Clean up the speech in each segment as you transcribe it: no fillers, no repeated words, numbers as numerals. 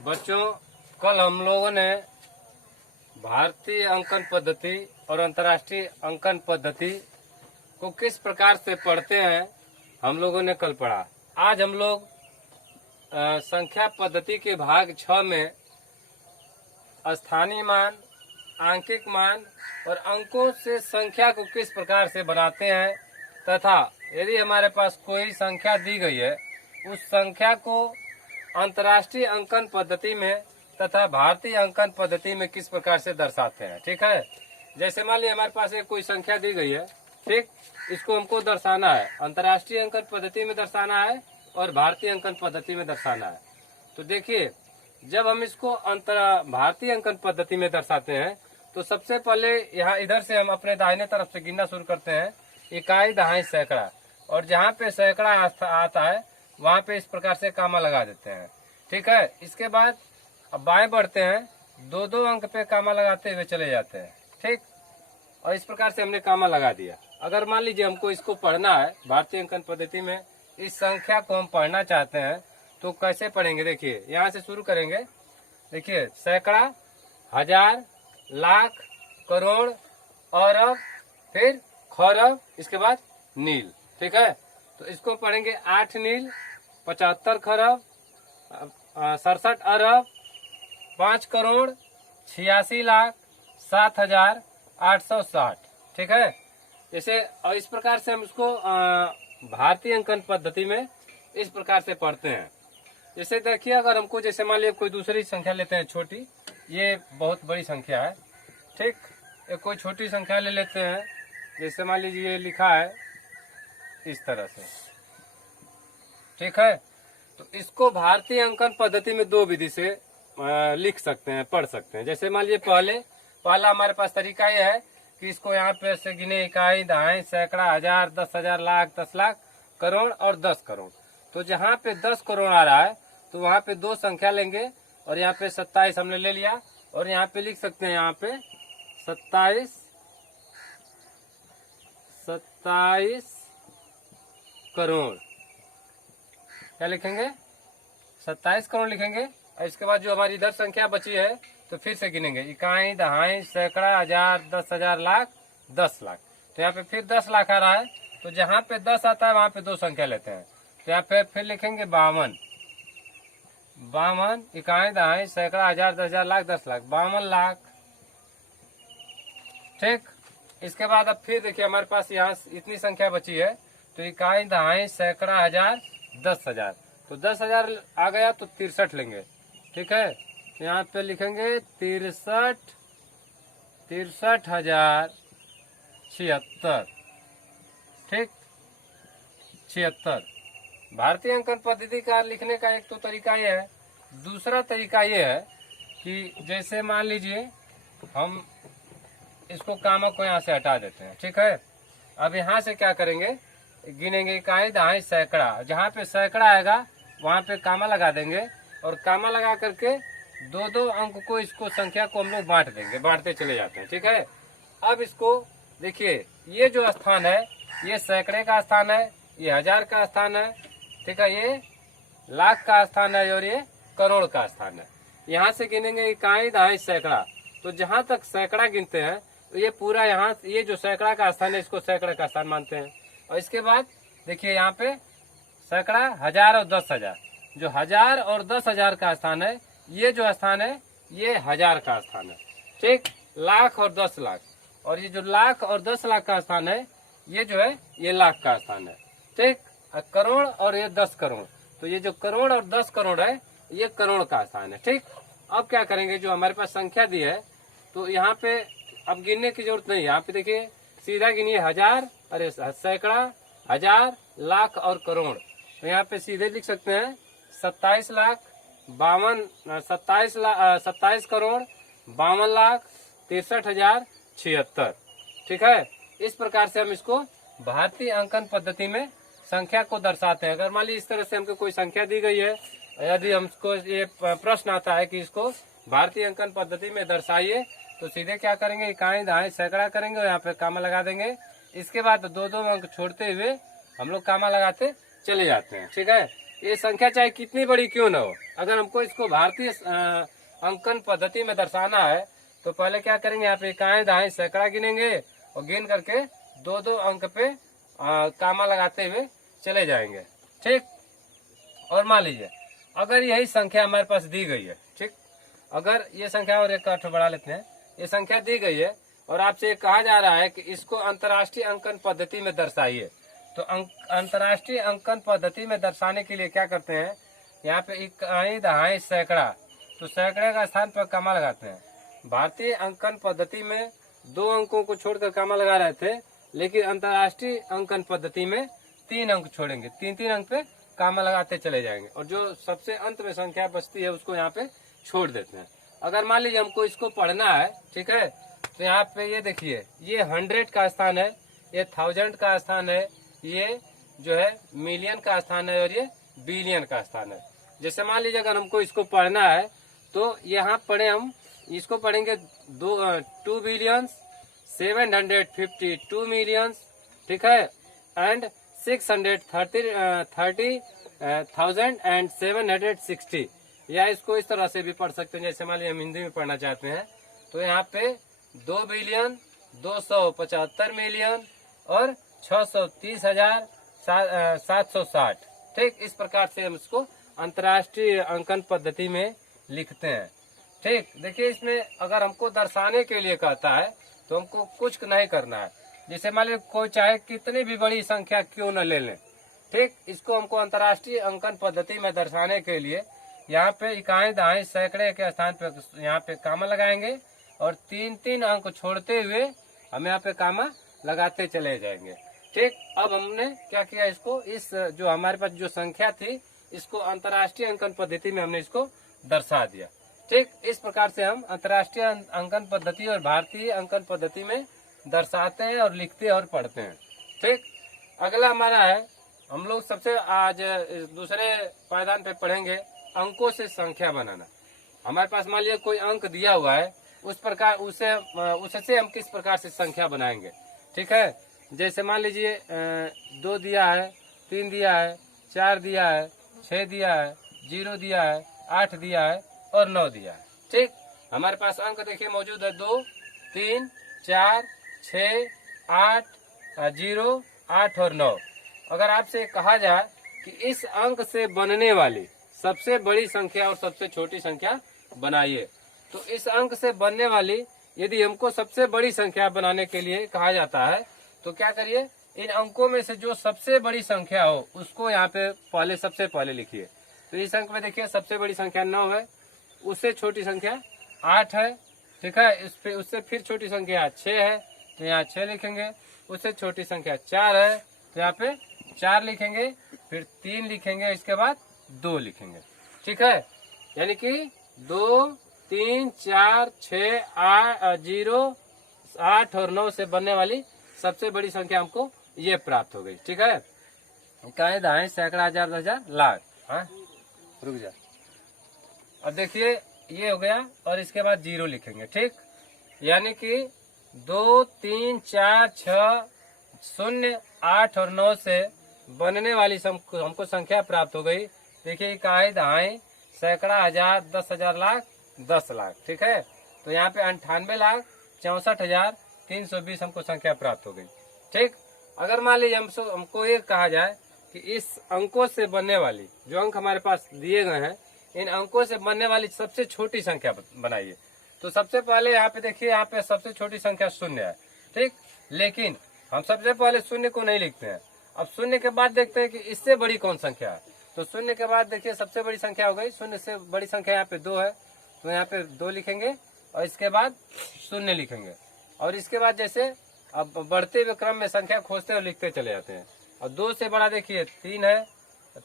बच्चों, कल हम लोगों ने भारतीय अंकन पद्धति और अंतर्राष्ट्रीय अंकन पद्धति को किस प्रकार से पढ़ते हैं हम लोगों ने कल पढ़ा। आज हम लोग संख्या पद्धति के भाग 6 में स्थानीय मान, आंकिक मान और अंकों से संख्या को किस प्रकार से बनाते हैं तथा यदि हमारे पास कोई संख्या दी गई है उस संख्या को अंतर्राष्ट्रीय अंकन पद्धति में तथा भारतीय अंकन पद्धति में किस प्रकार से दर्शाते हैं। ठीक है, जैसे मान लीजिए हमारे पास एक कोई संख्या दी गई है, ठीक, इसको हमको दर्शाना है, अंतर्राष्ट्रीय अंकन पद्धति में दर्शाना है और भारतीय अंकन पद्धति में दर्शाना है। तो देखिए, जब हम इसको भारतीय अंकन पद्धति में दर्शाते हैं तो सबसे पहले यहाँ इधर से हम अपने दाहिने तरफ से गिनना शुरू करते हैं, इकाई, दहाई, सैकड़ा, और जहाँ पे सैकड़ा आता है वहाँ पे इस प्रकार से कामा लगा देते हैं। ठीक है, इसके बाद अब बाएं बढ़ते हैं, दो दो अंक पे कामा लगाते हुए चले जाते हैं। ठीक, और इस प्रकार से हमने कामा लगा दिया। अगर मान लीजिए हमको इसको पढ़ना है भारतीय अंकन पद्धति में, इस संख्या को हम पढ़ना चाहते हैं तो कैसे पढ़ेंगे। देखिए, यहाँ से शुरू करेंगे। देखिए, सैकड़ा, हजार, लाख, करोड़, अरब, फिर खरब, इसके बाद नील। ठीक है, तो इसको पढ़ेंगे 8 नील, 75 खरब, 67 अरब, 5 करोड़, 86 लाख, 7,860। ठीक है, जैसे और इस प्रकार से हम इसको भारतीय अंकन पद्धति में इस प्रकार से पढ़ते हैं। जैसे देखिए, अगर हमको जैसे मान लीजिए कोई दूसरी संख्या लेते हैं छोटी, ये बहुत बड़ी संख्या है। ठीक, एक कोई छोटी संख्या ले लेते हैं, जैसे मान लीजिए ये लिखा है इस तरह से। ठीक है, तो इसको भारतीय अंकन पद्धति में दो विधि से लिख सकते हैं, पढ़ सकते हैं। जैसे मान लीजिए पहला हमारे पास तरीका यह है कि इसको यहाँ पे से गिने, इकाई, दहाई, सैकड़ा, हजार, 10,000, लाख, 10 लाख, करोड़ और 10 करोड़। तो जहाँ पे 10 करोड़ आ रहा है तो वहाँ पे दो संख्या लेंगे और यहाँ पे 27 हमने ले लिया और यहाँ पे लिख सकते हैं, यहाँ पे 27 करोड़। क्या लिखेंगे? 27 करोड़ लिखेंगे। और इसके बाद जो हमारी इधर संख्या बची है तो फिर से गिनेंगे, इकाई, दहाई, सैकड़ा, हजार, 10,000, लाख, 10 लाख। तो यहाँ पे फिर 10 लाख आ रहा है, तो जहाँ पे 10 आता है वहाँ पे दो संख्या लेते हैं। तो यहाँ पे फिर लिखेंगे 52, इकाई, दहाई, सैकड़ा, हजार, 10,000, लाख, 10 लाख, 52 लाख। ठीक, इसके बाद अब फिर देखिए हमारे पास यहाँ इतनी संख्या बची है, तो इकाई, दहाई, सैकड़ा, हजार, 10,000, तो 10,000 आ गया तो 63 लेंगे। ठीक है, यहाँ पे लिखेंगे 63,076। ठीक, 76। भारतीय अंकन पद्धति का लिखने का एक तो तरीका ये है। दूसरा तरीका ये है कि जैसे मान लीजिए हम इसको कामा को यहाँ से हटा देते हैं। ठीक है, अब यहाँ से क्या करेंगे, गिनेंगे, इकाई, दहाई, सैकड़ा, जहाँ पे सैकड़ा आएगा वहाँ पे कामा लगा देंगे और कामा लगा करके दो दो अंक को, इसको संख्या को हम लोग बांट देंगे, बांटते चले जाते हैं। ठीक है, अब इसको देखिए, ये जो स्थान है ये सैकड़े का स्थान है, ये हजार का स्थान है, ठीक है, ये लाख का स्थान है और ये करोड़ का स्थान है। यहाँ से गिनेंगे इकाई, दहाई, सैकड़ा, तो जहाँ तक सैकड़ा गिनते हैं तो ये पूरा यहाँ, ये जो सैकड़ा का स्थान है इसको सैकड़े का स्थान मानते हैं। और इसके बाद देखिए यहाँ पे सैकड़ा, हजार और 10,000, जो हजार और 10,000 का स्थान है, ये जो स्थान है ये हजार का स्थान है। ठीक, लाख और 10 लाख, और ये जो लाख और 10 लाख का स्थान है ये जो है ये लाख का स्थान है। ठीक, करोड़ और ये 10 करोड़, तो ये जो करोड़ और 10 करोड़ है ये करोड़ का स्थान है। ठीक, अब क्या करेंगे, जो हमारे पास संख्या दी है तो यहाँ पे अब गिनने की जरूरत नहीं है। यहाँ पे देखिए सीधा गिनिए, हजार, अरे सैकड़ा, हजार, लाख और करोड़, तो यहाँ पे सीधे लिख सकते हैं 27 करोड़ 52 लाख 63,076। ठीक है, इस प्रकार से हम इसको भारतीय अंकन पद्धति में संख्या को दर्शाते हैं। अगर मान लीजिए इस तरह से हमको कोई संख्या दी गई है, यदि हमको ये प्रश्न आता है कि इसको भारतीय अंकन पद्धति में दर्शाइए, तो सीधे क्या करेंगे, इकाई, दहाई, सैकड़ा करेंगे और यहाँ पे कामा लगा देंगे। इसके बाद दो दो अंक छोड़ते हुए हम लोग कामा लगाते चले जाते हैं। ठीक है, ये संख्या चाहे कितनी बड़ी क्यों न हो, अगर हमको इसको भारतीय अंकन पद्धति में दर्शाना है तो पहले क्या करेंगे, यहाँ पे इकाई दहाई सैकड़ा गिनेंगे और गिन करके दो दो अंक पे कामा लगाते हुए चले जाएंगे। ठीक, और मान लीजिए अगर यही संख्या हमारे पास दी गई है, ठीक, अगर ये संख्या और एक काठ बढ़ा लेते हैं, ये संख्या दी गई है और आपसे कहा जा रहा है कि इसको अंतर्राष्ट्रीय अंकन पद्धति में दर्शाइए, तो अंतर्राष्ट्रीय अंकन पद्धति में दर्शाने के लिए क्या करते हैं, यहाँ पे इकाई दहाई सैकड़ा, तो सैकड़े का स्थान पर कामा लगाते हैं। भारतीय अंकन पद्धति में 2 अंकों को छोड़कर कामा लगा रहे थे, लेकिन अंतर्राष्ट्रीय अंकन पद्धति में 3 अंक छोड़ेंगे, 3 अंक पे कामा लगाते चले जाएंगे और जो सबसे अंत में संख्या बचती है उसको यहाँ पे छोड़ देते हैं। अगर मान लीजिए हमको इसको पढ़ना है, ठीक है, तो यहाँ पे ये देखिए, ये 100 का स्थान है, ये 1000 का स्थान है, ये जो है मिलियन का स्थान है और ये बिलियन का स्थान है। जैसे मान लीजिए अगर हमको इसको पढ़ना है तो यहाँ पढ़े, हम इसको पढ़ेंगे 2 बिलियन 752 मिलियन, ठीक है, एंड 630,760, या इसको इस तरह से भी पढ़ सकते हैं। जैसे मान लीजिए हम हिंदी में पढ़ना चाहते हैं तो यहाँ पे 2 बिलियन 275 मिलियन और 630,760, ठीक, इस प्रकार से हम इसको अंतर्राष्ट्रीय अंकन पद्धति में लिखते हैं। ठीक, देखिए इसमें अगर हमको दर्शाने के लिए कहता है तो हमको कुछ नहीं करना है। जैसे मान लीजिए कोई चाहे कितनी भी बड़ी संख्या क्यों न ले लें, ठीक, इसको हमको अंतर्राष्ट्रीय अंकन पद्धति में दर्शाने के लिए यहाँ पे इकाई दहाई सैकड़े के स्थान पे यहाँ पे कामा लगाएंगे और 3 अंक छोड़ते हुए हम यहाँ पे कामा लगाते चले जाएंगे। ठीक, अब हमने क्या किया, इसको इस जो हमारे पास जो संख्या थी इसको अंतर्राष्ट्रीय अंकन पद्धति में हमने इसको दर्शा दिया। ठीक, इस प्रकार से हम अंतर्राष्ट्रीय अंकन पद्धति और भारतीय अंकन पद्धति में दर्शाते हैं और लिखते हैं और पढ़ते हैं। ठीक, अगला हमारा है, हम लोग सबसे आज दूसरे पायदान पे पढ़ेंगे अंकों से संख्या बनाना। हमारे पास मान लीजिए कोई अंक दिया हुआ है, उस प्रकार उससे हम किस प्रकार से संख्या बनाएंगे। ठीक है, जैसे मान लीजिए 2 दिया है, 3 दिया है, 4 दिया है, 6 दिया है, 0 दिया है, 8 दिया है और 9 दिया है। ठीक, हमारे पास अंक देखिए मौजूद है 2, 3, 4, 6, 8, 0, 8 और 9। अगर आपसे कहा जाए कि इस अंक से बनने वाली सबसे बड़ी संख्या और सबसे छोटी संख्या बनाइए, तो इस अंक से बनने वाली यदि हमको सबसे बड़ी संख्या बनाने के लिए कहा जाता है तो क्या करिए, इन अंकों में से जो सबसे बड़ी संख्या हो उसको यहाँ पे सबसे पहले लिखिए। तो इस अंक में देखिए सबसे बड़ी संख्या 9 है, उससे छोटी संख्या 8 है, ठीक है, उससे फिर छोटी संख्या 6 है तो यहाँ 6 लिखेंगे, उससे छोटी संख्या 4 है तो यहाँ पे 4 लिखेंगे, फिर 3 लिखेंगे, इसके बाद 2 लिखेंगे। ठीक है, यानी कि 2, 3, 4, 6, 0, 8 और 9 से बनने वाली सबसे बड़ी संख्या हमको ये प्राप्त हो गई। ठीक है, इकाई दहाई सैकड़ा हजार 10,000 लाख। हाँ, रुक जा, अब देखिए ये हो गया और इसके बाद 0 लिखेंगे। ठीक, यानी कि 2, 3, 4, 6, 0, 8 और 9 से बनने वाली हमको संख्या प्राप्त हो गई। देखिए इकाई दहाई सैकड़ा हजार 10,000 लाख 10 लाख। ठीक है, तो यहाँ पे 98,64,320 हमको संख्या प्राप्त हो गई। ठीक, अगर मान लीजिए हमको ये कहा जाए कि इस अंकों से बनने वाली जो अंक हमारे पास दिए गए हैं, इन अंकों से बनने वाली सबसे छोटी संख्या बनाइए, तो सबसे पहले यहाँ पे देखिए, यहाँ पे सबसे छोटी संख्या 0 है। ठीक, लेकिन हम सबसे पहले 0 को नहीं लिखते हैं, अब 0 के बाद देखते हैं कि इससे बड़ी कौन संख्या है। तो 0 के बाद देखिए सबसे बड़ी संख्या हो गई, 0 से बड़ी संख्या यहाँ पे 2 है तो यहाँ पे 2 लिखेंगे और इसके बाद 0 लिखेंगे और इसके बाद जैसे अब बढ़ते हुए क्रम में संख्या खोजते और लिखते चले जाते हैं। और 2 से बड़ा देखिए 3 है,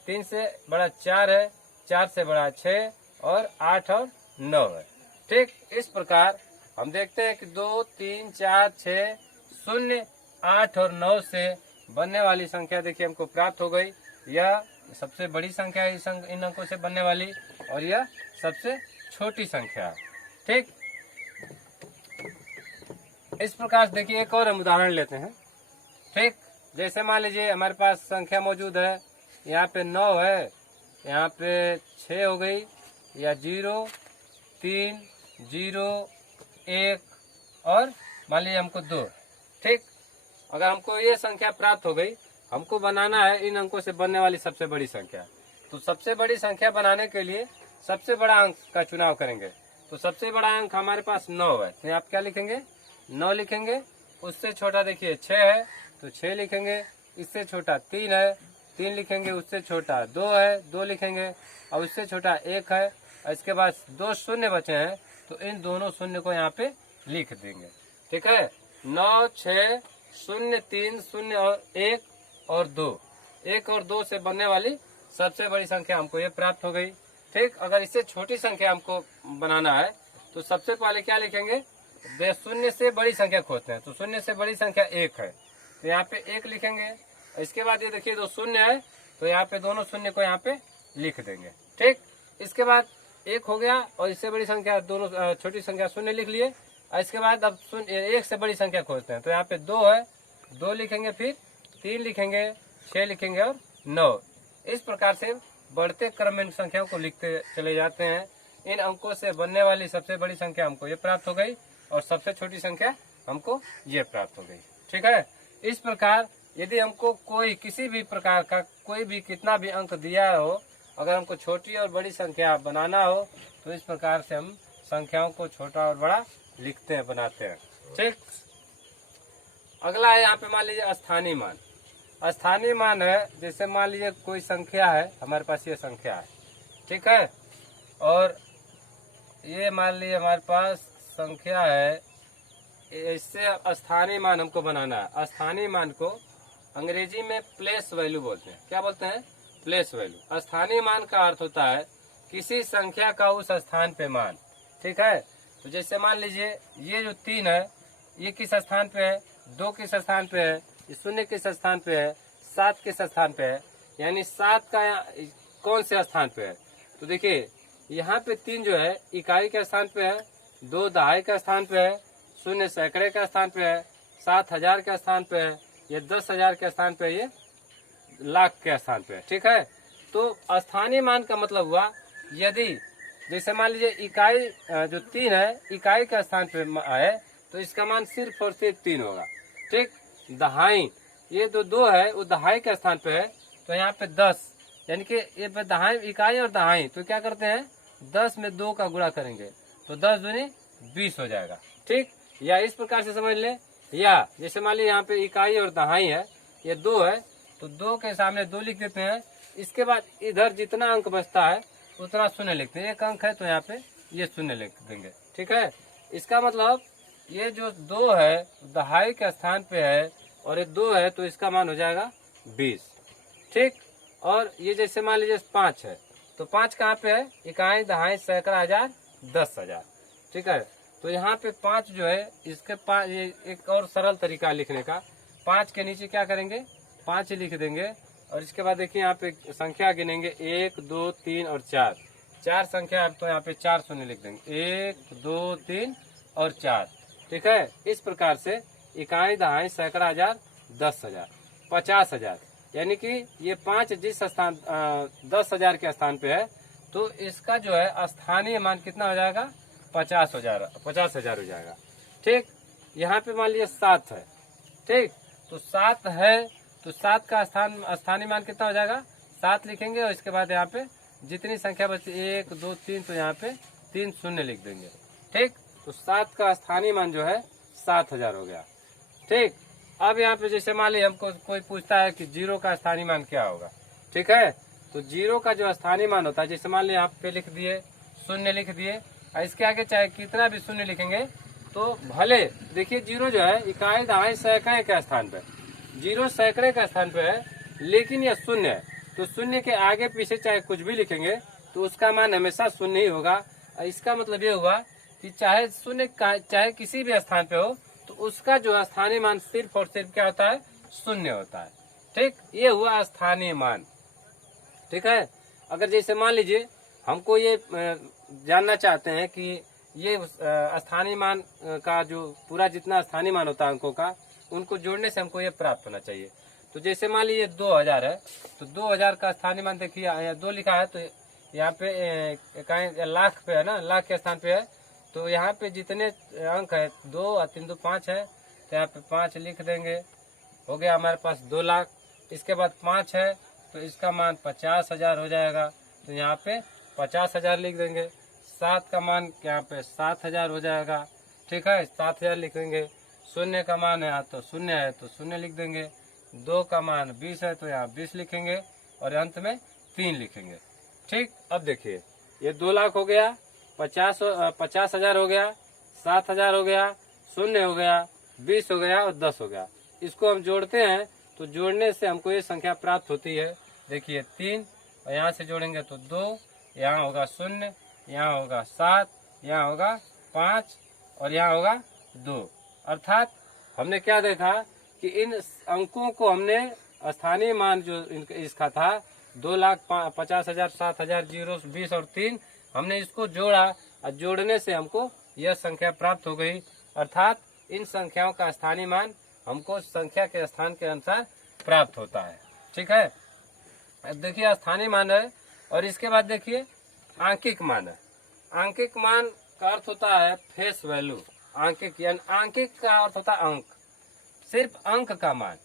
3 से बड़ा 4 है, 4 से बड़ा 6 और 8 और 9 है। ठीक, इस प्रकार हम देखते हैं कि 2, 3, 4, 6, 0, 8 और 9 से बनने वाली संख्या देखिए हमको प्राप्त हो गई। यह सबसे बड़ी संख्या है इन अंकों से बनने वाली और यह सबसे छोटी संख्या है। ठीक, इस प्रकार देखिए एक और हम उदाहरण लेते हैं। ठीक, जैसे मान लीजिए हमारे पास संख्या मौजूद है, यहाँ पे 9 है, यहाँ पे 6 हो गई, या 0, 3, 0, 1 और मान लीजिए हमको 2। ठीक, अगर हमको ये संख्या प्राप्त हो गई, हमको बनाना है इन अंकों से बनने वाली सबसे बड़ी संख्या। तो सबसे बड़ी संख्या बनाने के लिए सबसे बड़ा अंक का चुनाव करेंगे। तो सबसे बड़ा अंक हमारे पास 9 है, तो आप क्या लिखेंगे? 9 लिखेंगे। उससे छोटा देखिए 6 है, तो 6 लिखेंगे। इससे छोटा 3 है, 3 लिखेंगे। उससे छोटा 2 है, 2 लिखेंगे। और उससे छोटा 1 है। और इसके बाद 2 शून्य बचे हैं, तो इन दोनों शून्य को यहाँ पे लिख देंगे। ठीक है, 9, 6, 0, 3, 0 और 1 और 2। 1 और 2 से बनने वाली सबसे बड़ी संख्या हमको ये प्राप्त हो गई। ठीक, अगर इससे छोटी संख्या हमको बनाना है तो सबसे पहले क्या लिखेंगे? शून्य से बड़ी संख्या खोजते हैं, तो शून्य से बड़ी संख्या 1 है, तो यहाँ पे 1 लिखेंगे। इसके बाद ये देखिए 2 शून्य है, तो यहाँ पे दोनों शून्य को यहाँ पे लिख देंगे। ठीक, इसके बाद 1 हो गया और इससे बड़ी संख्या दोनों छोटी संख्या शून्य लिख लिए। और इसके बाद अब 1 से बड़ी संख्या खोजते हैं, तो यहाँ पे 2 है, 2 लिखेंगे, फिर 3 लिखेंगे, 6 लिखेंगे और 9। इस प्रकार से बढ़ते क्रम में संख्याओं को लिखते चले जाते हैं। इन अंकों से बनने वाली सबसे बड़ी संख्या हमको ये प्राप्त हो गई और सबसे छोटी संख्या हमको ये प्राप्त हो गई। ठीक है, इस प्रकार यदि हमको कोई किसी भी प्रकार का कोई भी कितना भी अंक दिया हो, अगर हमको छोटी और बड़ी संख्या बनाना हो, तो इस प्रकार से हम संख्याओं को छोटा और बड़ा लिखते हैं, बनाते हैं। ठीक, अगला है यहाँ पे मान लीजिए स्थानीय मान। स्थानीय मान है, जैसे मान लीजिए कोई संख्या है, हमारे पास ये संख्या है। ठीक है, और ये मान लीजिए हमारे पास संख्या है, इससे स्थानीय मान हमको बनाना है। स्थानीय मान को अंग्रेजी में प्लेस वैल्यू बोलते हैं। क्या बोलते हैं? Place value. स्थानीय मान का अर्थ होता है किसी संख्या का उस स्थान पे मान। ठीक है, तो जैसे मान लीजिए ये जो 3 है, ये किस स्थान पे है? 2 किस स्थान पे है? 0 किस स्थान पे है? 7 किस स्थान पे है? यानी 7 का कौन से स्थान पे है? तो देखिए यहाँ पे 3 जो है इकाई के स्थान पे है, 2 दहाई के स्थान पे है, 0 सैकड़े के स्थान पे है, 7 हजार के स्थान पे है, ये 10 हजार के स्थान पे, ये लाख के स्थान पे है। ठीक है, तो स्थानीय मान का मतलब हुआ यदि जैसे मान लीजिए इकाई जो 3 है इकाई के स्थान पे है, तो इसका मान सिर्फ और सिर्फ 3 होगा। ठीक, दहाई ये जो 2 है वो दहाई के स्थान पे है, तो यहाँ पे 10, यानी कि ये दहाई इकाई और दहाई, तो क्या करते हैं 10 में 2 का गुणा करेंगे, तो 10 दूनी 20 हो जाएगा। ठीक, या इस प्रकार से समझ ले, या जैसे मान लीजिए यहाँ पे इकाई और दहाई है, ये 2 है, तो 2 के सामने 2 लिख देते हैं। इसके बाद इधर जितना अंक बचता है उतना शून्य लिखते हैं। 1 अंक है तो यहाँ पे ये शून्य लिख देंगे। ठीक है, इसका मतलब ये जो 2 है दहाई के स्थान पे है और ये 2 है, तो इसका मान हो जाएगा 20। ठीक, और ये जैसे मान लीजिए 5 है, तो 5 कहाँ पे है? इकाई दहाई सैकड़ा हजार 10 हजार। ठीक है, तो यहाँ पे 5 जो है इसके 5, ये एक और सरल तरीका लिखने का, 5 के नीचे क्या करेंगे? 5 लिख देंगे। और इसके बाद देखिए यहाँ पे संख्या गिनेंगे 1, 2, 3 और 4। 4 संख्या, तो यहाँ पे 4 शून्य लिख देंगे, 1, 2, 3 और 4। ठीक है, इस प्रकार से इकाई दहाई सैकड़ा हजार 10 हजार 50 हजार, यानी कि ये 5 जिस स्थान 10 हजार के स्थान पे है, तो इसका जो है स्थानीय मान कितना हो जाएगा? 50 हजार हो जाएगा। ठीक, यहाँ पे मान लीजिए 7 है। ठीक, तो 7 है, तो 7 का स्थानीय मान कितना हो जाएगा? 7 लिखेंगे और इसके बाद यहाँ पे जितनी संख्या बची 1, 2, 3, तो यहाँ पे 3 शून्य लिख देंगे। ठीक, तो 7 का स्थानीय मान जो है 7000 हो गया। ठीक, अब यहाँ पे जैसे मान लीजिए हमको कोई पूछता है कि 0 का स्थानीय मान क्या होगा। ठीक है, तो 0 का जो स्थानीय मान होता है, जैसे मान लीजिए यहाँ पे लिख दिए, शून्य लिख दिए, इसके आगे चाहे कितना भी शून्य लिखेंगे तो भले, देखिए 0 जो है इकाई दहाई सैकड़े के स्थान पे, 0 सैकड़े का स्थान पे है, लेकिन यह शून्य है, तो शून्य के आगे पीछे चाहे कुछ भी लिखेंगे तो उसका मान हमेशा शून्य ही होगा। इसका मतलब ये हुआ कि चाहे शून्य चाहे किसी भी स्थान पे हो, तो उसका जो स्थानीय मान सिर्फ और सिर्फ क्या होता है? शून्य होता है। ठीक, ये हुआ स्थानीय मान। ठीक है, अगर जैसे मान लीजिए हमको ये जानना चाहते हैं कि ये स्थानीय मान का जो पूरा जितना स्थानीय मान होता है अंकों का, उनको जोड़ने से हमको ये प्राप्त होना चाहिए। तो जैसे मान लीजिए 2000 है, तो 2000 का स्थानीय मान देखिए यहाँ 2 लिखा है, तो यहाँ पे कहीं लाख पे है ना, लाख के स्थान पे है, तो यहाँ पे जितने अंक है 2 और 3 2 5 है, तो यहाँ पे 5 लिख देंगे। हो गया हमारे पास 2 लाख। इसके बाद 5 है तो इसका मान 50,000 हो जाएगा, तो यहाँ पे 50,000 लिख देंगे। 7 का मान यहाँ पे 7,000 हो जाएगा, ठीक है, 7,000 लिखेंगे। शून्य का मान है तो शून्य है तो शून्य लिख देंगे। 2 का मान 20 है तो यहाँ 20 लिखेंगे और अंत में 3 लिखेंगे। ठीक, अब देखिए ये 2 लाख हो गया, 50,000 हो गया, 7,000 हो गया, शून्य हो गया, 20 हो गया और 10 हो गया। इसको हम जोड़ते हैं तो जोड़ने से हमको ये संख्या प्राप्त होती है। देखिए 3 और यहाँ से जोड़ेंगे तो 2, यहाँ होगा 0, यहाँ होगा 7, यहाँ होगा 5 और यहाँ होगा 2। अर्थात हमने क्या देखा कि इन अंकों को हमने स्थानीय मान जो इसका था 2,50,000, 7,000, 0, 20 और 3, हमने इसको जोड़ा और जोड़ने से हमको यह संख्या प्राप्त हो गई। अर्थात इन संख्याओं का स्थानीय मान हमको संख्या के स्थान के अनुसार प्राप्त होता है। ठीक है, देखिए स्थानीय मान है और इसके बाद देखिए आंकिक मान है। आंकिक मान का अर्थ होता है फेस वैल्यू। आंकिक यानी आंकिक का अर्थ होता है अंक, सिर्फ अंक का मान।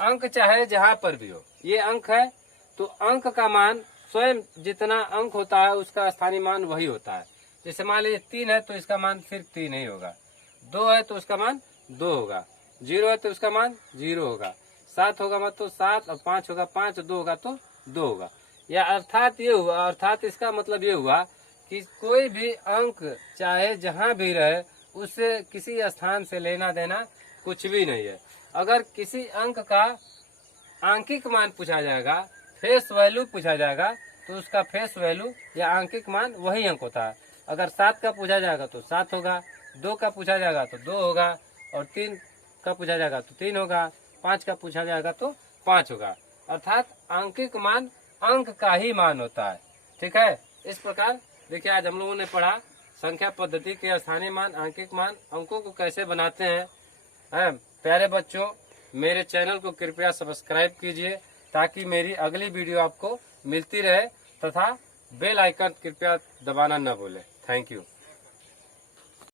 अंक चाहे जहां पर भी हो, ये अंक है तो अंक का मान स्वयं जितना अंक होता है उसका स्थानीय मान वही होता है। जैसे मान लीजिए 3 है तो इसका मान सिर्फ 3 ही होगा, 2 है तो उसका मान 2 होगा, 0 है तो उसका मान 0 होगा, 7 होगा मत तो 7 और 5 होगा 5, 2 होगा तो 2 होगा। या अर्थात ये हुआ, अर्थात इसका मतलब ये हुआ कि कोई भी अंक चाहे जहां भी रहे उससे किसी स्थान से लेना देना कुछ भी नहीं है। अगर किसी अंक का आंकिक मान पूछा जाएगा, फेस वैल्यू पूछा जाएगा, तो उसका फेस वैल्यू या आंकिक मान वही अंक होता है। अगर 7 का पूछा जाएगा तो 7 होगा, 2 का पूछा जाएगा तो 2 होगा और 3 का पूछा जाएगा तो 3 होगा, 5 का पूछा जाएगा तो 5 होगा। अर्थात आंकिक मान अंक का ही मान होता है। ठीक है, इस प्रकार देखिए आज हम लोगों ने पढ़ा संख्या पद्धति के स्थानीय मान, आंकिक मान, अंकों को कैसे बनाते हैं। प्यारे बच्चों, मेरे चैनल को कृपया सब्सक्राइब कीजिए ताकि मेरी अगली वीडियो आपको मिलती रहे तथा बेल आइकन कृपया दबाना न भूलें। Thank you.